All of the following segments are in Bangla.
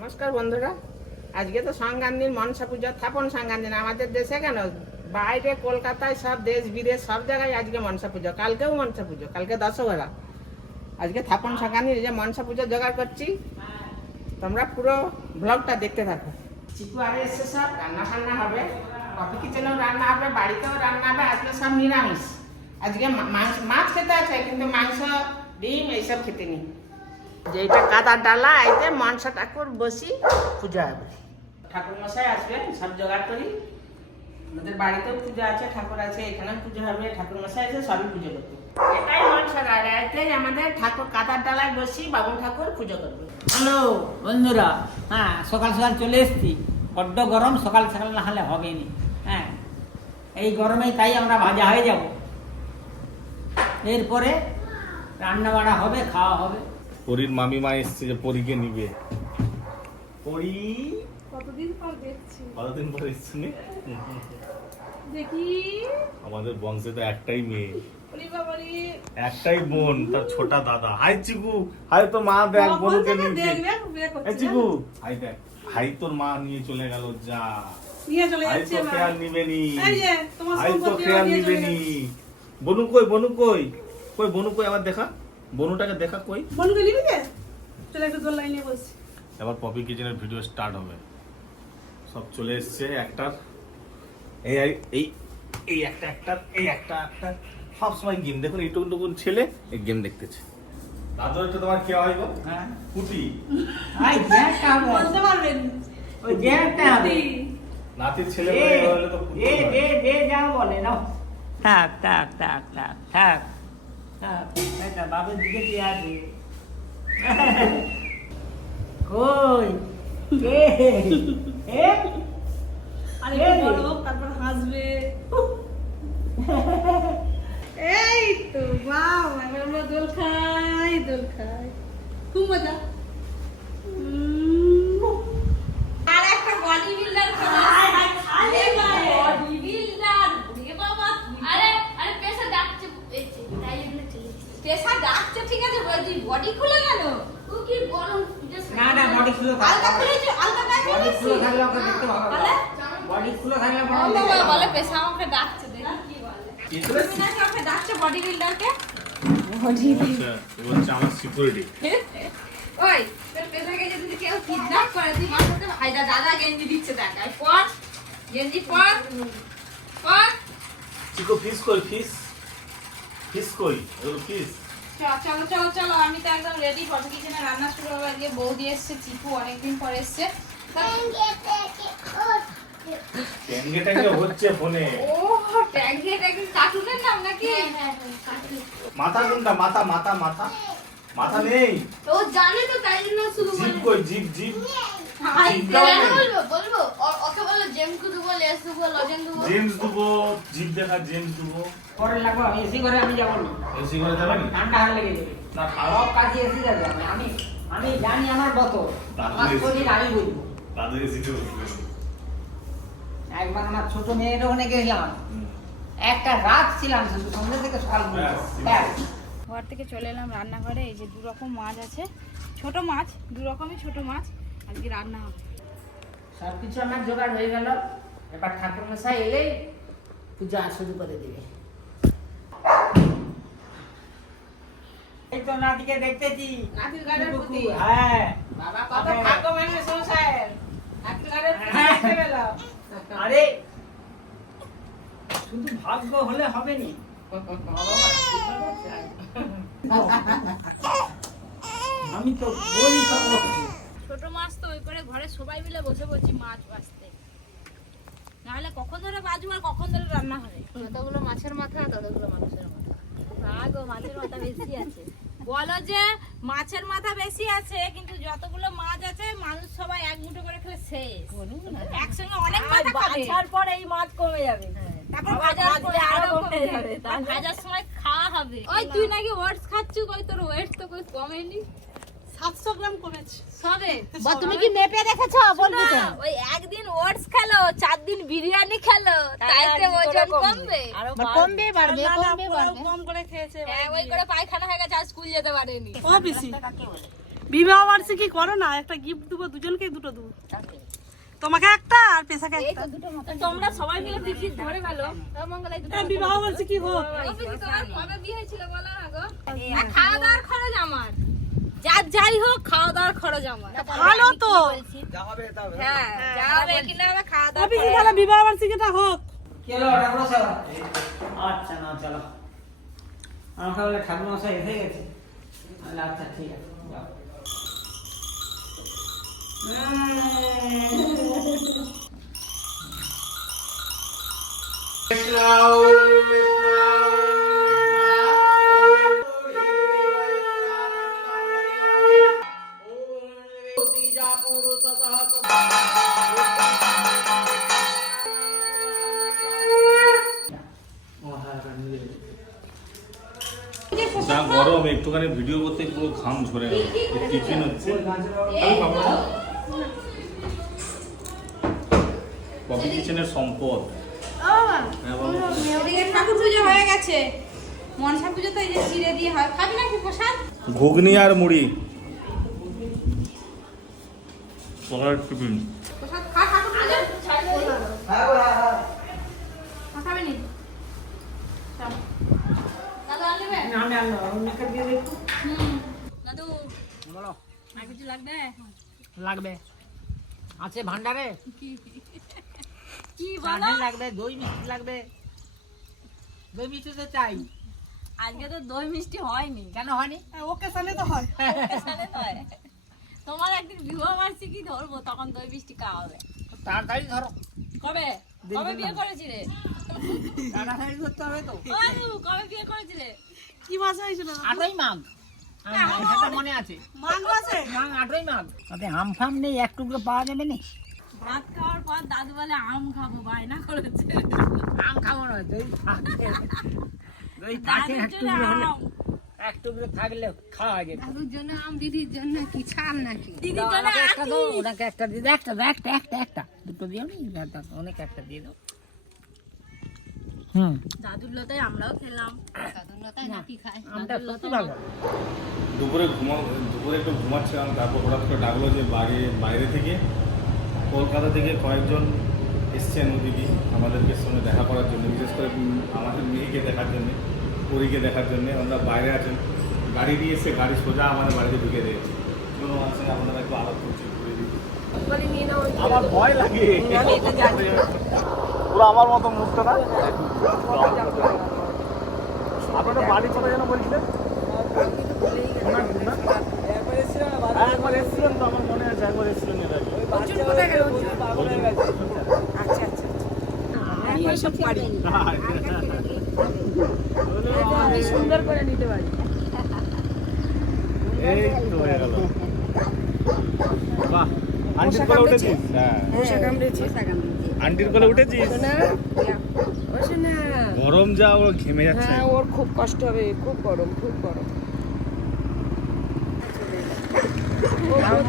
নমস্কার বন্ধুরা। আজকে তো সংক্রান্তির মনসা পুজো, থাপন সংক্রান্তি না আমাদের দেশে কেন? বাইরে কলকাতায় সব দেশ, বিদেশ, সব জায়গায় আজকে মনসা পুজো। কালকেও মনসা পুজো, কালকে দশহরা। আজকে থাপন সংক্রান্তির যে মনসা পুজো জোগাড় করছি। তোমরা পুরো ব্লগটা দেখতে থাকো। চিকু আরে এসছে সব, রান্না ফান্না হবে। কফি কিচেনেও রান্না হবে, বাড়িতেও রান্না হবে, আজকে সব নিরামিষ। আজকে মা- মাংস মাছ খেতে আছে, কিন্তু মাংস, ডিম, এইসব খেতে নেই। যেটা কাদার ডালা এতে মানসা ঠাকুর বসি। পূজা হবে। ঠাকুর মশাই আসবেন সব জোগাড় করি। আমাদের বাড়িতেও পুজো আছে ঠাকুর আছে এখানেও পুজো হবে ঠাকুর মশাই আছে সবই পুজো করবে। এটাই মানসা গাড়ি এটাই আমাদের ঠাকুর কাদার ডালায় বসি বাবু ঠাকুর পুজো করবে। হ্যালো বন্ধুরা হ্যাঁ সকাল সকাল চলে এসছি। বড্ড গরম সকাল সকাল না হলে হবে নি হ্যাঁ এই গরমে তাই আমরা ভাজা হয়ে যাব। এরপরে রান্না বাড়া হবে খাওয়া হবে। পরীর মামিমা এসছে যে পরীকে নিবে। পরী? কতদিন পর দেখছি। কতদিন পর এসছে নি? দেখি। আমাদের বংশে তো একটাই মেয়ে। একটাই বোন তার ছোটা দাদা। হাই চিকু হাই তো মা দেখ বোনকে নিয়ে এই চিকু হাই দেখ হাই তোর মা নিয়ে চলে গেল যা। নিয়ে চলে হাই যাচ্ছে তো খেয়াল নিবে নি। হাই তো খেয়াল নিবে নি। বনু কই বনু কই? কই বনু কই আবার দেখা। বনুটাকে দেখা কই বোনকে নিবি কে চলে একটু দোল লাইনে বসছি এবার পপি কিচেনের ভিডিও স্টার্ট হবে সব চলে এসছে একটার এই এই- এই এই একটা একটা এই একটা একটা সব সময় গেম দেখুন এইটুকু টুকুন ছেলে এই গেম দেখতেছে দাদু এটা তোমার কে হয় গো হ্যাঁ কুটি আই হবে বলতে পারবেন ওই জ্যাকটা হবে নাতির ছেলে বলে হলে তো এ, এ, এ যা বলে নাও থাক থাক থাক থাক থাক থাক এটা বাবুর দিকে আছে কই কে এ আর তারপর হাসবে। এই তো বাহ আমরা দোল খাই দোল খাই। খুব মজা উম, আর একটা বডি বিল্ডার বডি বিল্ডার আরে আরে পেশা ডাকছে এই যে, তাই জন্য চলে এসেছি। পেশা ডাকছে ঠিক আছে? বডি বডি খুলে গেল? ও কি গরম না না বডি খুলে আলগা আলগা বডি খুলে থাকলে ওকে দেখতে ভালো বলে? বডি খুলে থাকলে বডি দেখতে বলে পেশা আমাকে ডাকছে দেখি। কি বলে? তুমি নাকি ডাকছে বডি বিল্ডারকে এ হচ্ছে আমার সিকিউরিটি ওই তোর পেশাকে যদি কেউ কিডন্যাপ করে তুই মাথাতে ভাইদা দাদা গেঞ্জি দিচ্ছে দেখায় পর গেঞ্জি পর পর। চিকো ফিস কই ফিস ফিস কই ওগুলো ফিস চলো চলো চলো আমি তো একদম রেডি ফটো কিচেনে রান্না শুরু হবে আজকে বৌদি এসছে চিকু অনেকদিন পর এসছে। ট্যাঙ্গে ট্যাঙ্গে হচ্ছে ফোনে। ও ট্যাঙ্গে ট্যাঙ্গে কার্টুনের নাম নাকি? মাথা কোনটা? মাথা মাথা মাথা। মাথা নেই। ও জানে তো তাই জন্য শুধু জিপ কই জিপ জিপ। জেমস দুবো জিপ দেখা জেমস দুবো পরে লাগবো এসি করে আমি যাব না। এসি করে যাবেন ঠান্ডা লেগে যাবে। না সব কাজে এসি যাবে আমি আমি জানি আমার আমি বলব এসিতে একবার আমার ছোট মেয়ের ওখানে গেছিলাম। একটা রাত ছিলাম শুধু সন্ধ্যা থেকে সকাল। ঘর থেকে চলে এলাম রান্নাঘরে এই যে দু রকম মাছ আছে। ছোট মাছ দু রকমই ছোট মাছ। আজকে রান্না হবে। সব কিছু আমার জোগাড় হয়ে গেল। এবার ঠাকুর মশাই এলেই পূজা শুরু করে দেবে। এই তো নাতিকে দেখতেছি। নাতির গানের প্রতি। হ্যাঁ। বাবা কত ভাগ্য মানে সংসার নাতির গানের প্রতি দেখতে পেলাম। আরে শুধু ভাগ্য হলে হবে নি। আমি তো বলি সব লোককে। ছোট মাছ তো ওই করে ঘরে সবাই মিলে বসে বলছি মাছ বাঁচতে নাহলে কখন ধরে বাজবো আর কখন ধরে রান্না হবে? যতগুলো মাছের মাথা ততগুলো মানুষের মাথা। ভাগ ও মাছের মাথা বেশি আছে। বলো যে মাছের মাথা বেশি আছে কিন্তু যতগুলো মাছ আছে মানুষ সবাই এক মুঠো করে খেলে শেষ। একসঙ্গে অনেক মাথা খাবে। পর এই মাছ কমে যাবে। তারপর পরে আরও কমে যাবে ভাজার সময় খাওয়া হবে। ওই তুই নাকি ওটস খাচ্ছিস কই তোর ওয়েট তো কই কমেনি? সাতশো গ্রাম কমেছে। সবে। তুমি কি মেপে দেখেছ? বলব তো। ওই একদিন ওটস খেলো চার দিন বিরিয়ানি খেলো তাইতে ওজন কমবে। কমবে বাড়বে কমবে বাড়বে। কম করে খেয়েছে হ্যাঁ ওই করে পায়খানা হয়ে গেছে আর স্কুল যেতে পারেনি। ও পিসি। বিবাহ বার্ষিকী করো না একটা গিফট দেবো দুজনকে দুটো দেবো। তোমাকে একটা আর পেশাকে একটা। তোমরা সবাই মিলে ধরে ফেলো। মঙ্গলাই দুটো বিবাহ বার্ষিকী হোক। তোমার কবে বিয়ে হয়েছিল বলো না গো? খাওয়া দাওয়ার খরচ আমার। যার যাই হোক খাওয়া দাওয়ার খরচ আমার। ভালো তো। হ্যাঁ যাবে কিনা হবে খাওয়া দাওয়া অফিসে তাহলে বিবাহ বার্ষিকীটা হোক। বসে আচ্ছা না চলো। আমাকে বলে ঠাকুর মশাই এসে গেছে। আচ্ছা ঠিক আছে যাও। ঘাম ঝরে গেল টিফিন হচ্ছে? কফি কিচেনের সম্পদ। হ্যাঁ। ঠাকুর পুজো হয়ে গেছে। মনসা পুজো তো এই যে চিড়ে দিয়ে হয়। খাবি নাকি প্রসাদ? ঘুগনি আর মুড়ি। সকালের টিফিন প্রসাদ খা ঠাকুর পুজো। খাবে নি? দাদা আনবে আমি আনলো অন্যকে দিয়ে দেখো হুম। দাদু বলো। আর কিছু লাগবে? লাগবে। আছে ভান্ডারে? কি? বলো? লাগবে দই মিষ্টি লাগবে। দই মিষ্টি তো চাই। আজকে তো দই মিষ্টি হয়নি। কেন হয়নি? ওকে সালে তো হয়। সালে তো হয়। তোমার একদিন বিবাহ বার্ষিকী ধরবো তখন দই মিষ্টি খাওয়া হবে। তাড়াতাড়ি ধরো। কবে? কবে বিয়ে করেছিলে তাড়াতাড়ি করতে হবে তো। কবে বিয়ে করেছিলে কি মাসে হয়েছিল? আটই সেটা মনে আছে? মাসে মাঘ আটই মাঘ তাতে আম ফাম নেই এক টুকরো পাওয়া যাবে না? ভাত খাওয়ার পর দাদু বলে আম খাব বায়না করেছে। আম খাব না দই দই থাকে এক টুকরো হলে। এক টুকরো থাকলে খাওয়া যেত দাদুর জন্য আম দিদির জন্য কি ছাল নাকি? দিদির জন্য একটা দাও ওনাকে একটা দিয়ে দাও একটা একটা একটা একটা দুটো দিও নি অনেক একটা দিয়ে দাও। হুম। দাদুর লোতায় আমরাও খেলাম। দাদুর লতায় নাকি খায়? আমটা সত্যি ভালো। দুপুরে ঘুমা দুপুরে একটু ঘুমাচ্ছিলাম তারপর হঠাৎ করে ডাকলো যে বাইরে বাইরে থেকে। কলকাতা থেকে কয়েকজন এসছেন দিদি আমাদেরকে সঙ্গে দেখা করার জন্য বিশেষ করে আমাদের মেয়েকে দেখার জন্য পরীকে দেখার জন্য। আমরা বাইরে আছেন গাড়ি নিয়ে এসে গাড়ি সোজা আমাদের বাড়িতে ঢুকে দিয়েছে। আমার সঙ্গে আপনারা একটু আলাপ করছি ঘুরে দিই আমার ভয় লাগে। পুরো আমার মতো মুখটা না আপনাদের বাড়ি কোথায় যেন বলছিলেন? হ্যাঁ, একবার এসেছিলেন তো আমার মনে আছে একবার এসেছিলেন এর আগে। সুন্দর করে নিতে পারি। এই তো হয়ে গেল। বাহ আন্টির কোলে উঠেছিস? হ্যাঁ। মশা কামড়েছে। আন্টির কোলে উঠেছিস? গরম যা ও ঘেমে যাচ্ছে। হ্যাঁ ওর খুব কষ্ট হবে খুব গরম খুব গরম।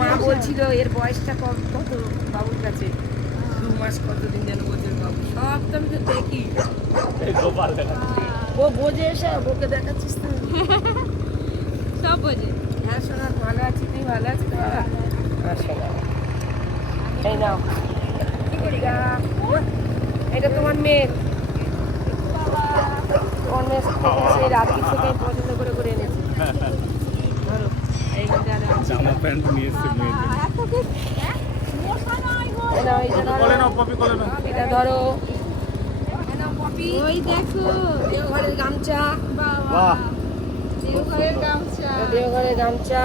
মা বলছিল এর বয়সটা কত? কত বাবুর কাছে দু মাস কতদিন যেন বলছে বাবু সব তো আমি তো দেখি। ও বোঝে এসে ওকে দেখাচ্ছিস সব বোঝে। হ্যাঁ সোনা ভালো আছি তুই ভালো আছিস? এই নাও। গা? এটা তোমার মেয়ে। তোমার মেয়ে থেকে সেই রাত্রি থেকে পছন্দ করে করে এনেছি। ধরো এইটা জামা প্যান্ট নিয়ে এসছে এটা ধরো ওই দেখো দেওঘরের গামছা। দেওঘরের গামছা। দেওঘরের গামছা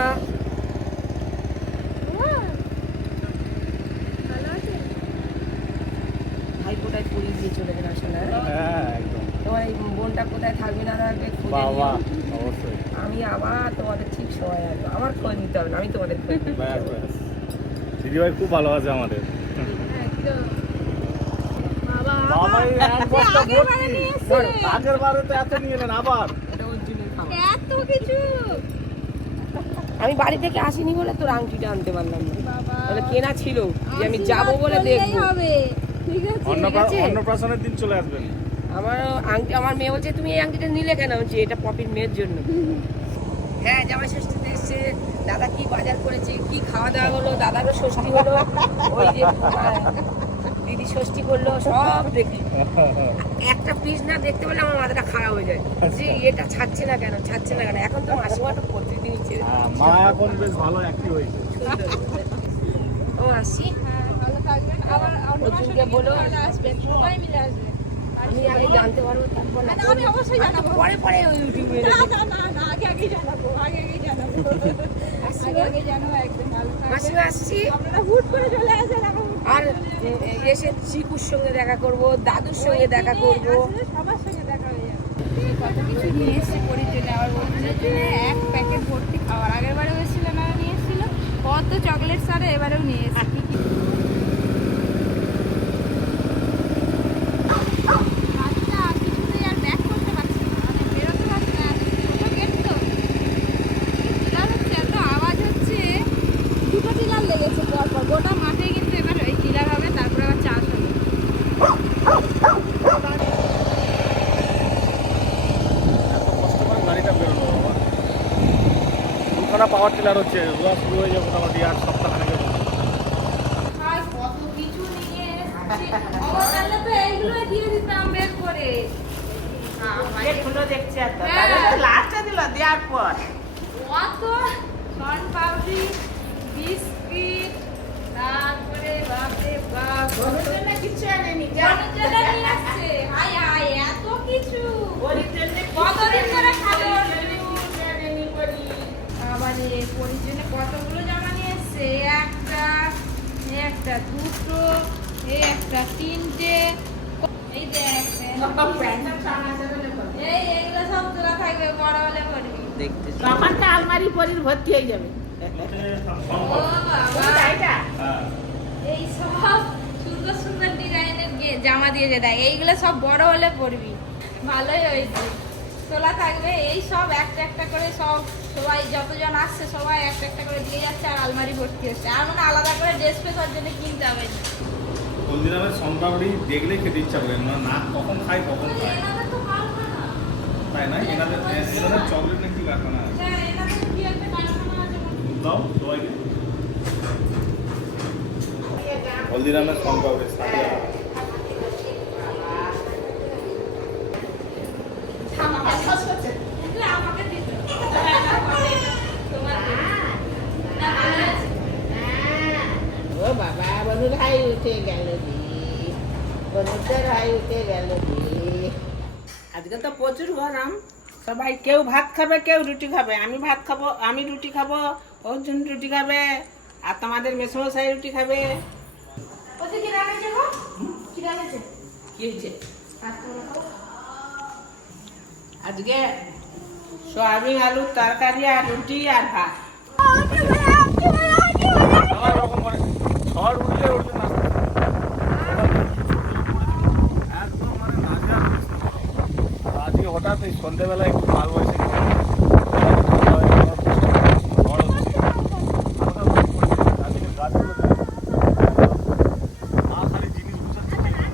ভাই কোথায় পরিয়ে দিয়ে চলে গেল আসলে হ্যাঁ একদম তোমার এই বোনটা কোথায় থাকবে না বাহ অবশ্যই। আমি আবার তোমাদের ঠিক সময় আসব। আমার খোঁজ নিতে হবে না আমি তোমাদের খোঁজ দিদিভাই খুব ভালো আছে আমাদের। বাবা আগের বারে তো এত নিয়ে এলেন আবার। এত কিছু? আমি বাড়ি থেকে আসিনি বলে তোর আংটিটা আনতে পারলাম না। বলে কেনা ছিল। যে আমি যাব বলে দেখব? অন্নপ্রাশনের দিন চলে আসবেন। আমার আংটি আমার মেয়ে বলছে তুমি এই আংটিটা নিলে কেন? বলছি এটা পপির মেয়ের জন্য। হ্যাঁ জামাই ষষ্ঠীতে এসছে। দাদা কি বাজার করেছে কি খাওয়া দাওয়া হলো দাদারও ষষ্ঠী হলো ওই যে দিদি ষষ্ঠী করল সব দেখি। একটা পিস না দেখতে পেলে আমার মাথাটা খারাপ হয়ে যায়। যে এটা ছাড়ছে না কেন ছাড়ছে না কেন? এখন তো মাসিমা তো প্রতিদিনই ছেড়ে হ্যাঁ, মা এখন বেশ ভালো অ্যাক্টিভ হয়েছে। ও আসি? অর্জুনকে বলো। আসবেন। সবাই মিলে আসবেন। আমি আগে জানতে পারব তারপর না আমি অবশ্যই জানাব। পরে পরে ওই ইউটিউবে না না না না আগে আগে জানাব আগে আগে জানাব। আগে আগে জানাব একদম মাসিমা আসছি আপনারা হুট করে চলে আসেন আর এসে চিকুর সঙ্গে দেখা করব দাদুর সঙ্গে দেখা করব। সবার সঙ্গে দেখা হয়ে যাবে। কত কিছু নিয়ে এসেছে পরির জন্য আবার জন্য এক প্যাকেট ভর্তি খাবার আগের বারেও এসেছিল না নিয়ে এসেছিল। কত চকলেট সারে এবারেও নিয়ে এসেছে কি কি বাচ্চা কিছুতেই আর ব্যাক করতে পারছে না মানে বেরোতে পারছে না ছোটো গেট তো টিলার হচ্ছে এত আওয়াজ হচ্ছে দুটো টিলার লেগেছে পরপর গোটা মাঠে কিন্তু এবার ওই টিলার হবে তারপরে আবার চাষ হবে। পাওয়ার টিলার হচ্ছে রোয়া শুরু হয়ে যাবে মোটামুটি আর কত কিছু নিয়ে এসেছি। তো এইগুলো দিয়ে দিতাম বের করে। ফুলো দেখছি এত। হ্যাঁ। লাস্টে দিল দেওয়ার পর। কত সন পাউডারি পড়বি তখন তো আলমারি পরির ভর্তি হয়ে যাবে। এই সব সুন্দর সুন্দর ডিজাইনের জামা দিয়ে যে দেয় এইগুলো সব বড় হলে পরবি। ভালোই হয়েছে। তোলা থাকবে এই সব একটা একটা করে সব সবাই যতজন আসছে সবাই একটা একটা করে দিয়ে যাচ্ছে আর আলমারি ভর্তি হচ্ছে। আর মানে আলাদা করে ড্রেস ওর জন্য কিনতে হবে না। হলদিরামের সম্পাবড়ি দেখলেই খেতে ইচ্ছা করে। না না কখন খাই কখন খাই তাই না এনাদের এনাদের চকলেট নাকি কারখানা আছে? হ্যাঁ এনাদের কি একটা কারখানা আছে। দাও সবাইকে হলদিরামের ষাট টাকা এগুলো আমাকে দিতে তোমার না ভালো আছে ও বাবা বনুর হাই উঠে গেল রে বনুদের হাই উঠে গেল রে আজকে তো প্রচুর গরম সবাই কেউ ভাত খাবে কেউ রুটি খাবে আমি ভাত খাব আমি রুটি খাব অর্জুন রুটি খাবে আর তোমাদের মেসমশাই রুটি খাবে আজকে সোয়াবিন আলুর তরকারি আর রুটি আর ভাত নানা রকম করে ঝড় উঠলে উঠলে না একদম মানে নাজেহাল অবস্থা। আর আজকে হঠাৎ এই সন্ধ্যেবেলা একটু কাল বৈশাখী ঝড় হচ্ছে হালকা করে পড়েছে। আজকে গাছগুলো দেখো। না খালি জিনিস গুছাচ্ছে ঠিক নেই।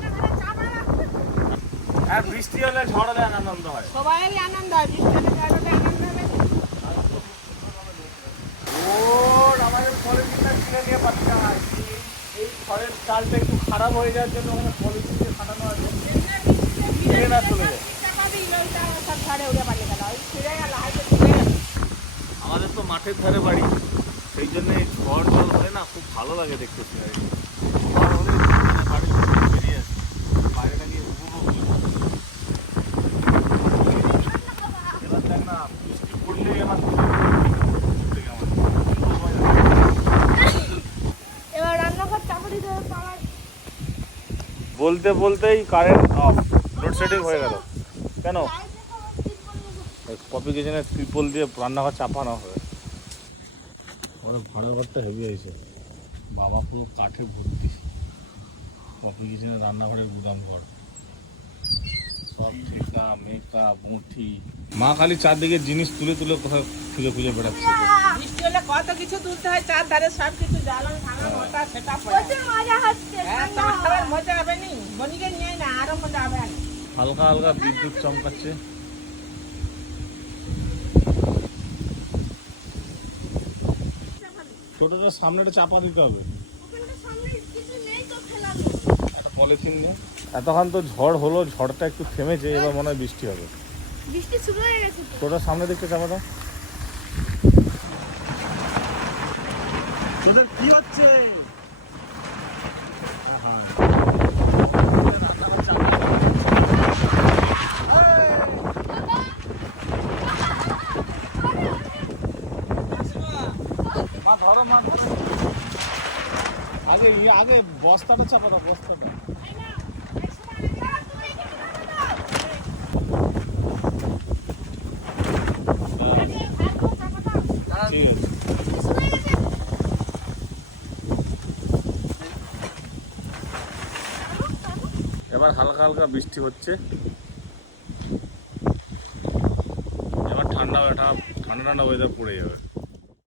আর বৃষ্টি হলে ঝড় হলে আনন্দ হয়। সবাই আনন্দ হয় বৃষ্টি হলে ঝড় হলে আনন্দ হবে ওর আমাদের পলিথিনটা কিনে নিয়ে হয় এই ঘরের চালটা একটু খারাপ হয়ে যাওয়ার জন্য ওখানে পলিথিন দিয়ে ফাটানো আছে কিনে না চলে যায় সব ঝড়ে উড়ে পালিয়ে গেল ওই ছিঁড়ে গেল হয়তো ছিঁড়ে গেল আমাদের তো মাঠের ধারে বাড়ি। সেই জন্য এই ঝড় জল হলে না খুব ভালো লাগে দেখতে সিনারি ঝড় হলে বাড়ির বেরিয়ে আসে। বাইরেটা গিয়ে উপভোগ এবার দেখ না বৃষ্টি আমার বলতে বলতেই কারেন্ট অফ লোডশেডিং হয়ে গেল। কেন? কপি কিচেনের ত্রিপল দিয়ে রান্নাঘর চাপানো হবে ভাড়া ঘরটা হেভি হয়েছে। বাবা পুরো কাঠে ভর্তি। কপি কিচেনের রান্নাঘরের গুদাম ঘর। সব ঠিকা মেকা বুঁঠি মা খালি চারদিকে জিনিস তুলে তুলে কোথাও খুঁজে খুঁজে বেড়াচ্ছে। বৃষ্টি হলে কত কিছু তুলতে হয় চার ধারে সব কিছু জ্বালান খানা মোটা সেটা পড়ে। মজা হচ্ছে হ্যাঁ মজা হবে নি? বনিকে নিয়ে না আরও মজা হবে। হালকা হালকা বিদ্যুৎ চমকাচ্ছে। ছোটটা সামনেটা চাপা দিতে হবে। পলিথিন নিয়ে। এতক্ষণ তো ঝড় হলো ঝড়টা একটু থেমেছে এবার মনে হয় বৃষ্টি হবে। বৃষ্টি শুরু হয়ে গেছে তো। ছোটটা সামনে দেখতে চাপা দাও। তোদের কি হচ্ছে? আগে আগে বস্তাটা চাপা দাও, বস্তাটা। এবার হালকা হালকা বৃষ্টি হচ্ছে। এবার ঠান্ডা ঠান্ডা ঠান্ডা ওয়েদার পড়ে যাবে।